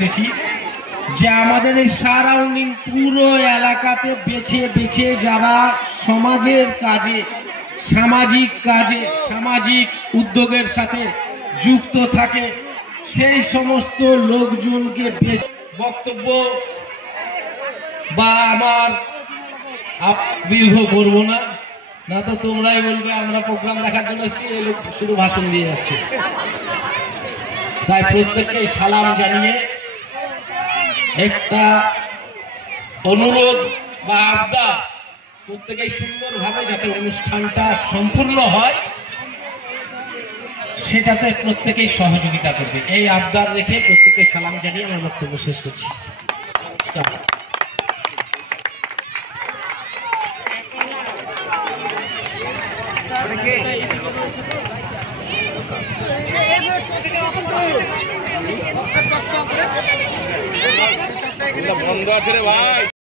এসেছি যে আমাদের এই সারাউন্ডিং পুরো এলাকাতে বেছে বেছে যারা সমাজের কাজে, সামাজিক কাজে, সামাজিক উদ্যোগের সাথে যুক্ত থাকে, সেই সমস্ত লোকজনকে বক্তব্য বা আমার দীর্ঘ করব না, না তো তোমরাই বলবে আমরা প্রোগ্রাম দেখার জন্য এসেছি, এই লোক শুধু ভাষণ দিয়ে যাচ্ছে। তাই প্রত্যেককে সালাম জানিয়ে একটা অনুরোধ বা আবদার, প্রত্যেকেই সুন্দরভাবে যাতে অনুষ্ঠানটা সম্পূর্ণ হয় সেটাতে প্রত্যেকেই সহযোগিতা করবে, এই আবদার রেখে প্রত্যেককে সালাম জানিয়ে আমার বক্তব্য শেষ করছি। বন্ধ আছে রে ভাই।